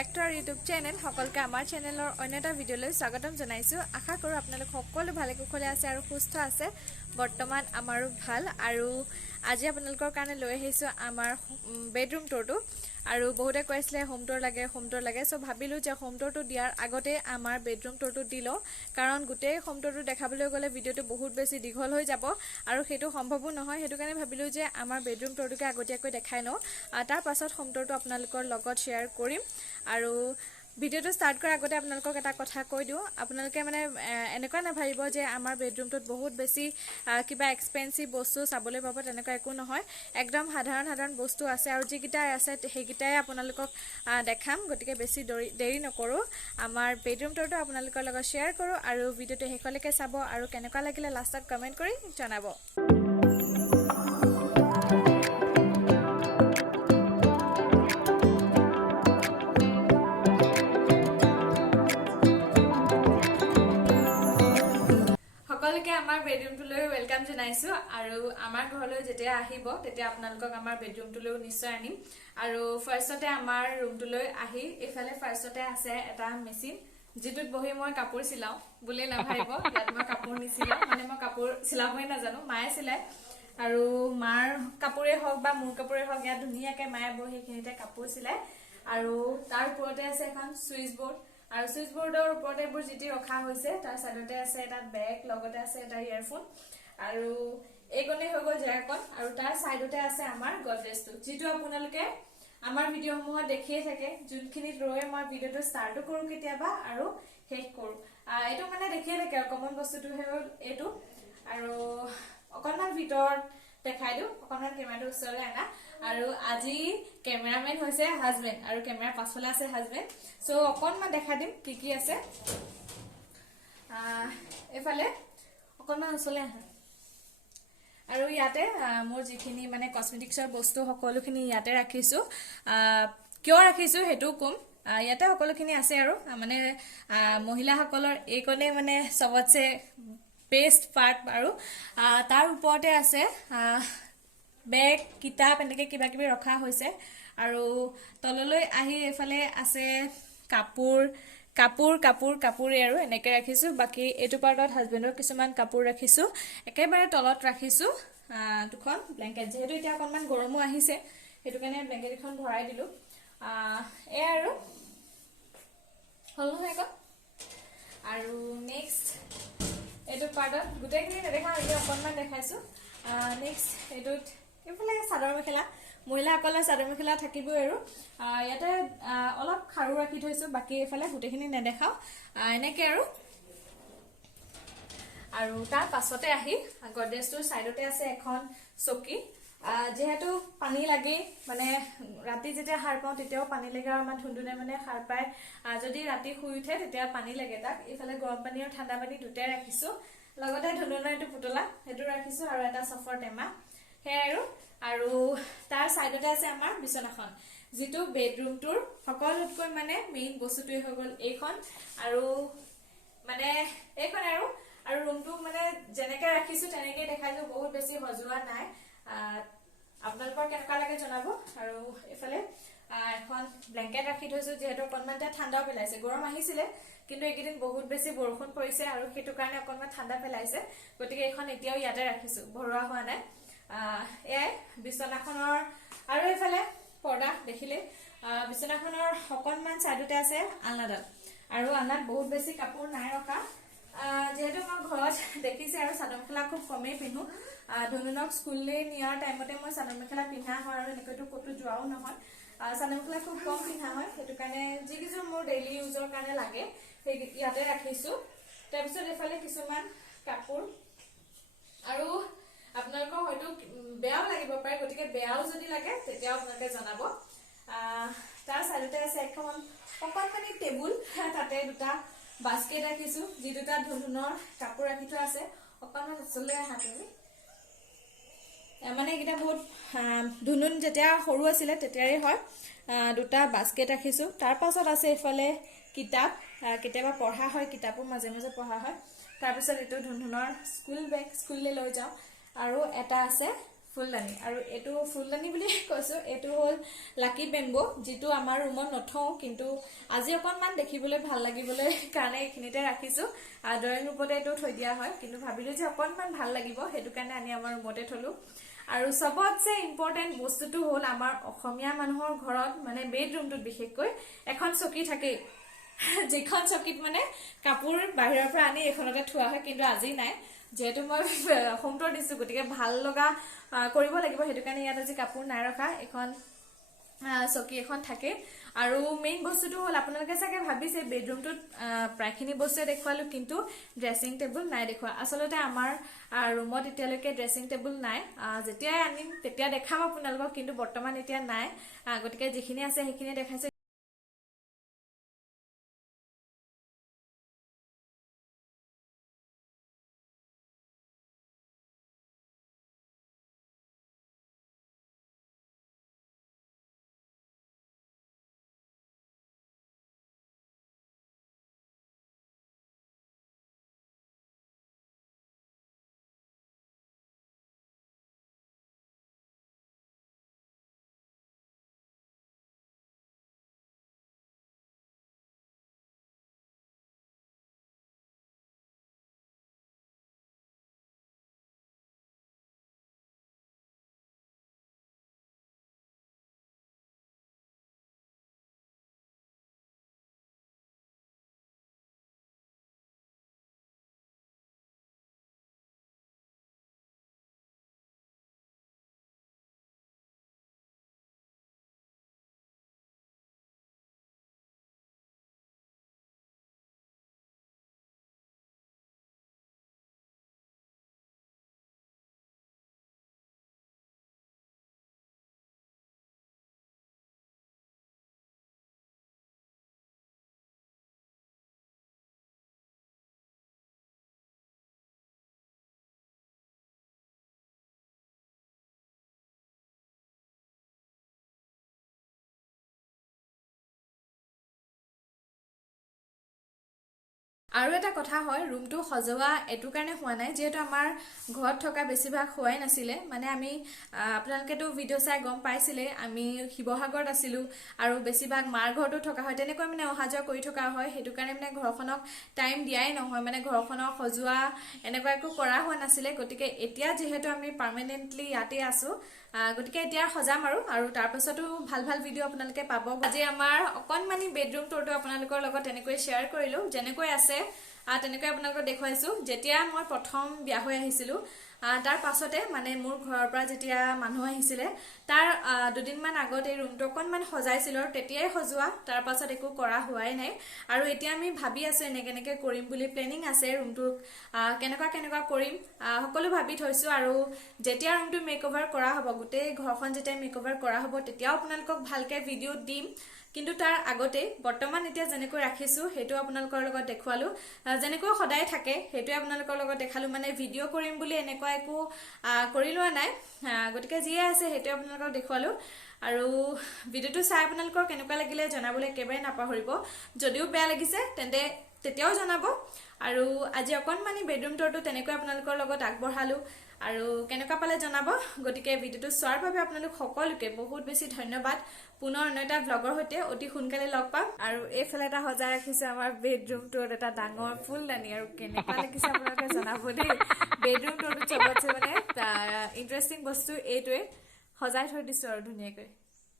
back to our YouTube channel. সকলকে আমাৰ চেনেলৰ অন্য এটা ভিডিঅ'লৈ স্বাগতম জনাইছো। আশা কৰো আপোনালোক সকলো ভালে কুশলে আছে আৰু সুস্থ আছে। বৰ্তমান আমাৰো ভাল আৰু আজি আপোনালোকৰ কাৰণে লৈ আহিছো আমাৰ বেডৰুম টুৰটো আৰু বহুতে কৈছিলে হোম টুৰ লাগে সো ভাবিলো যে হোম টুৰটো দিয়াৰ আগতে আমাৰ বেডৰুম টুৰটো দিলো কাৰণ গোটেই হোম টুৰটো দেখাবলৈ গলে ভিডিঅ'টো বহুত বেছি দীঘল হৈ যাব আৰু সেইটো সম্ভৱো নহয় হেতু কাৰণে ভাবিলো যে আমাৰ বেডৰুম টুৰটোকে আগতীয়াকৈ দেখাই ন তাৰ পাছত হোম টুৰটো আপোনালোকৰ লগত শেয়াৰ কৰিম আৰু ভিডিঅ'টো স্টাৰ্ট কৰাৰ আগতে আপোনালোকক এটা কথা কৈ দিও আপোনালোকে মানে এনেকুৱা না ভাবিব যে আমাৰ বেডৰুমটোত বহুত বেছি কিবা এক্সপেন্সিভ বস্তু চাবলৈ পাব তেনেকুৱা একো নহয় একদম সাধাৰণ বস্তু আছে আৰু যিকিটা আছে সেইকিটাই আপোনালোকক দেখাম গতিকে বেছি দেৰি নকৰো আমাৰ বেডৰুম টুৰটো আপোনালোকৰ লগত শেয়াৰ কৰো আৰু ভিডিঅ'টো হেকলৈকে চাব আৰু কেনেকুৱা লাগিলে লাষ্টত কমেন্ট কৰি জনাব সকলকে আমাৰ বেডৰুমটোলৈ ওয়েলকাম জনাইছো আৰু আমাৰ ঘৰলৈ যেতিয়া আহিব তেতিয়া আপোনালোকক আমাৰ বেডৰুমটোলৈ নিশ্চয় আনিম আৰু ফাৰ্ষ্টতে আমাৰ ৰুমটোলৈ আহি এফালে ফাৰ্ষ্টতে আছে এটা মেচিন যেটোত বহি মই কাপোৰ চিলাও বুলি নাভাইব ইয়াত মই কাপোৰ নিছিলা মানে মই কাপোৰ চিলাবই নাজানো মায়ে চিলাই আৰু মাৰ কাপোৰে হওক বা মোৰ কাপোৰে হওক ইয়াত ধুনিয়াকে মায়ে বহি কিনিতে কাপোৰ চিলাই আৰু তাৰ ওপৰতে আছে এখন সুইচ বৰ্ড আৰু সুইচ বৰ্ডৰ ওপৰতে বুৰ জিটি ৰখা হৈছে তাৰ সাইডতে আছে এটা বেগ লগতে আছে এটা ইয়াৰফোন আৰু এইকনে হৈ গল জেকন আৰু তাৰ সাইডতে আছে আমাৰ গডৰেজটো যেটো আপোনালোকে আমাৰ ভিডিঅ'সমূহত দেখিয়ে থাকে যোনখিনি ৰয়ে মই ভিডিঅ'টো স্টাৰ্টও কৰো কেতিয়াবা আৰু শেষ কৰো এটো মানে দেখিয়ে থাকে কমন বস্তুটো হ'ল এটো আৰু অকনমান ভিতৰত দেখাই দিও অকনমান কেমেৰাটো ওচৰলৈ আনা আৰু আজি কেমেৰামেন হৈছে হাজবেন্ড আৰু কেমেৰা পাছফালে আছে হাজবেন্ড সো অকনমান দেখা দিম কি আছে এফালে অকনমান ওচৰলৈ আহা আৰু ইয়াতে মোৰ যিখিনি মানে কসমেটিক্সৰ বস্তু সকলোখিনি ইয়াতে ৰাখিছো কিয় ৰাখিছো হেতু কম ইয়াতে সকলোখিনি আছে আৰু মানে মহিলাসকলৰ এইকনে মানে সবতছে বেষ্ট পাৰ্ট আৰু তাৰ ওপৰতে আছে বেগ কিতাপ এনেকে কিবা কিবি ৰখা হৈছে আৰু তললৈ আহি এফালে আছে কাপোৰ আৰু এনেকে ৰাখিছো বাকি এটো পাৰ্টত হাজবেন্ডৰ কিছুমান কাপোৰ ৰাখিছো একেবাৰে তলত ৰাখিছো দুখন ব্ল্যাঙ্কেট যেহেতু এতিয়া অকনমান গৰমো আহিছে হেতু কাৰণে ব্ল্যাঙ্কেট এখন ভৰাই দিলো এ আৰু হল নহয় আৰু নেক্সট এটো পাৰ্টত গুটেখিনি নেদেখা এতিয়া অকনমান দেখাইছো নেক্সট এটোত এফালে চাদৰ মেখেলা মহিলাসকলৰ চাদৰ মেখেলা থাকিবই আৰু ইয়াতে অলপ খাৰু ৰাখি থৈছো বাকি এফালে গুটেখিনি নেদেখাও এনেকে আৰু তাৰ পাছতে আহি গডৰেজটোৰ সাইডতে আছে এখন চকী যেহেতু পানী লাগে মানে ৰাতি যেতিয়া হাৰ পাও তেতিয়াও পানী লাগে আৰু আমাৰ ধুন্দুনে মানে হাৰ পায় যদি ৰাতি শুই উঠে তেতিয়া পানী লাগে তাক এফালে গৰম পানী আৰু ঠাণ্ডা পানী দুটাই ৰাখিছো লগতে ধুন্দুনৰ এটো পুতলা হেতু ৰাখিছো আৰু এটা সফৰ টেমা হে আৰু তাৰ সাইডতে আছে আমাৰ বিছনাখন যেটো বেডৰুমটোৰ সকলোতকৈ মানে মেইন বস্তুটোই হৈ গল এইখন আৰু মানে এইখন আৰু ৰুমটো মানে যেনেকে ৰাখিছো তেনেকে দেখাইছো বহুত বেছি হজুৱা নাই আপোনালোকৰ কেনেকা লাগে জনাব আৰু এফালে এখন ব্ল্যাঙ্কেট ৰাখি থৈছো যেহেতু অকনমানটা ঠাণ্ডা পেলাইছে গৰম আহিছিলে কিন্তু এইকেদিন বহুত বেছি বৰষুণ পৰিছে আৰু হেতু কাৰণে অকনমান ঠাণ্ডা পেলাইছে গতিকে এখন এতিয়াও ইয়াতে ৰাখিছো ভৰোৱা হোৱা নাই এ বিছনাখনৰ আৰু এফালে পৰ্দা দেখিলে বিছনাখনৰ অকনমান সাইডতে আছে আলনাডাল আৰু আলনাত বহুত বেছি কাপোৰ নাই ৰখা যেহেতু মই ঘৰত দেখিছে আৰু চাদৰ মেখেলা খুব কমেই পিন্ধো ধুনুনক স্কুললে নিয়াৰ টাইমতে মই চাদৰ মেখেলা পিন্ধা হয় আৰু এনেকৈতো কতো যোৱাও নহয় চাদৰ মেখেলা খুব কম পিন্ধা হয় হেতু কাৰণে যিকিজোৰ মোৰ ডেইলি ইউজৰ কাৰণে লাগে সেই ইয়াতে ৰাখিছো তাৰ পিছত এফালে কিছুমান কাপোৰ আৰু আপোনালোকৰ হয়তো বেয়াও লাগিব পাৰে গতিকে বেয়াও যদি লাগে তেতিয়াও আপোনালোকে জনাব তাৰ সাইডতে আছে এখন অকনমানি টেবুল তাতে দুটা বাস্কেট ৰাখিছো যি দুটা ধুনুনৰ কাপোৰ ৰাখি থোৱা আছে অকনমান চলে হাতনি মানে এটা বহুত ধুনুন যেতিয়া সৰু আছিল তেতিয়াৰে হয় দুটা বাস্কেট ৰাখিছো তাৰ পাছত আছে এফালে কিতাপ কেতিয়াবা পঢ়া হয় কিতাপো মাজে মাজে পঢ়া হয় তাৰ পিছত এটো ধুনুনৰ স্কুল বেগ স্কুললে লৈ যাও আৰু এটা আছে ফুলদানি আৰু এইটো ফুলদানি বুলি কৈছো এইটো হ'ল লাকি বেম্বো যেটো আমাৰ ৰুমত নথও কিন্তু আজি অকনমান দেখিবলৈ ভাল লাগিবলৈ কাৰণে এইখিনিতে ৰাখিছো ড্ৰয়িং ৰুমতে এইটো থৈ দিয়া হয় কিন্তু ভাবিলো যে অকনমান ভাল লাগিব হেতু কাৰণে আনি আমাৰ ৰুমতে থলো আৰু সবতছে ইম্পৰ্টেন্ট বস্তুটো হ'ল আমাৰ অসমীয়া মানুহৰ ঘৰত মানে বেডৰুমটোত বিশেষকৈ এখন চকী থাকে যেখন চকীত মানে কাপোৰ বাহিৰৰ পৰা আনি এখনতে থোৱা হয় কিন্তু আজি নাই যেহেতু মই হোম টুৰ দিছো গতিকে ভাল লগা কৰিব লাগিব হেতু কাৰণে ইয়াত আজি কাপোৰ নাই ৰখা এখন চকী এখন থাকে আৰু মেইন বস্তুটো হ'ল আপোনালোকে চাগে ভাবিছে বেডৰুমটোত প্ৰায়খিনি বস্তু দেখুৱালো কিন্তু ড্ৰেছিং টেবুল নাই দেখুৱা আসলতে আমাৰ ৰুমত এতিয়ালৈকে ড্ৰেছিং টেবুল নাই যেতিয়া আনিম তেতিয়া দেখাম আপোনালোকক কিন্তু বৰ্তমান এতিয়া নাই গতিকে যিখিনি আছে সেইখিনি দেখাইছো আৰু এটা কথা হয় ৰুমটো সজোৱা এটো কাৰণে হোৱা নাই যেহেতু আমাৰ ঘৰত থকা বেছিভাগ হোৱাই নাছিলে মানে আমি আপোনালোকেতো ভিডিও চাই গম পাইছিলে আমি শিৱসাগৰত আছিলো আৰু বেছিভাগ মাৰ ঘৰতো থকা হয় তেনেকৈ মানে অহাযোৱা কৰি থকা হয় হেতু কাৰণে মানে ঘৰখনক টাইম দিয়াই নহয় মানে ঘৰখনক সজোৱা এনেকুৱা একো কৰা হোৱা নাছিলে গতিকে এতিয়া যেহেতু আমি পাৰ্মানেন্টলি ইয়াতে আছো গতিকে এতিয়া সজাম আৰু তাৰ পাছতো ভাল ভাল ভিডিও আপোনালোকে পাব আজি আমাৰ অকনমানি বেডৰুম টুৰটো আপোনালোকৰ লগত তেনেকৈ শেয়াৰ কৰিলো যেনেকৈ আছে তেনেকৈ আপোনালোকক দেখুৱাইছো যেতিয়া মই প্ৰথম বিয়া হৈ আহিছিলো তাৰ পাছতে মানে মোৰ ঘৰৰ পৰা যেতিয়া মানুহ আহিছিলে তাৰ দুদিনমান আগত এই ৰুমটো অকনমান সজাইছিল আৰু তেতিয়াই সজোৱা তাৰ পাছত একো কৰা হোৱাই নাই আৰু এতিয়া আমি ভাবি আছো এনেকে কৰিম বুলি প্লেনিং আছে ৰুমটো কেনেকুৱা কৰিম সকলো ভাবি থৈছো আৰু যেতিয়া ৰুমটো মেকওভাৰ কৰা হ'ব গোটেই ঘৰখন যেতিয়া মেকওভাৰ কৰা হ'ব তেতিয়াও আপোনালোকক ভালকে ভিডিও দিম কিন্তু তাৰ আগতে বৰ্তমান এতিয়া যেনেকৈ ৰাখিছো হেতু আপোনালোকৰ লগত দেখুৱালো যেনেকৈ সদায় থাকে হেতু আপোনালোকৰ লগত দেখালো মানে ভিডিও কৰিম বুলি এনেকুৱা একো কৰি লোৱা নাই গতিকে যিয়ে আছে হেতু আপোনালোকক দেখুৱালো আৰু ভিডিওটো চাই আপোনালোকৰ কেনেকুৱা লাগিলে জনাবলৈ একেবাৰে নাপাহৰিব যদিও বেয়া লাগিছে তেন্তে তেতিয়াও জনাব আৰু আজি অকনমানি বেডৰুম টুৰটো তেনেকৈ আপোনালোকৰ লগত আগবঢ়ালো আৰু কেনেকুৱা পালে জনাব গতিকে ভিডিওটো চোৱাৰ বাবে আপোনালোক সকলোকে বহুত বেছি ধন্যবাদ পুনৰ অন্য ব্লগৰ হৈতে অতি সোনকালে লগ পাম আৰু এইফালে এটা সজাই ৰাখিছে আমাৰ বেডৰুমটোত এটা ডাঙৰ ফুলদানি আৰু কেনেকুৱা লাগিছে আপোনালোকে জনাব দেই বেডৰুমটোত চবতছে মানে ইন্টাৰেষ্টিং বস্তু এইটোৱে সজাই থৈ দিছো আৰু ধুনীয়াকৈ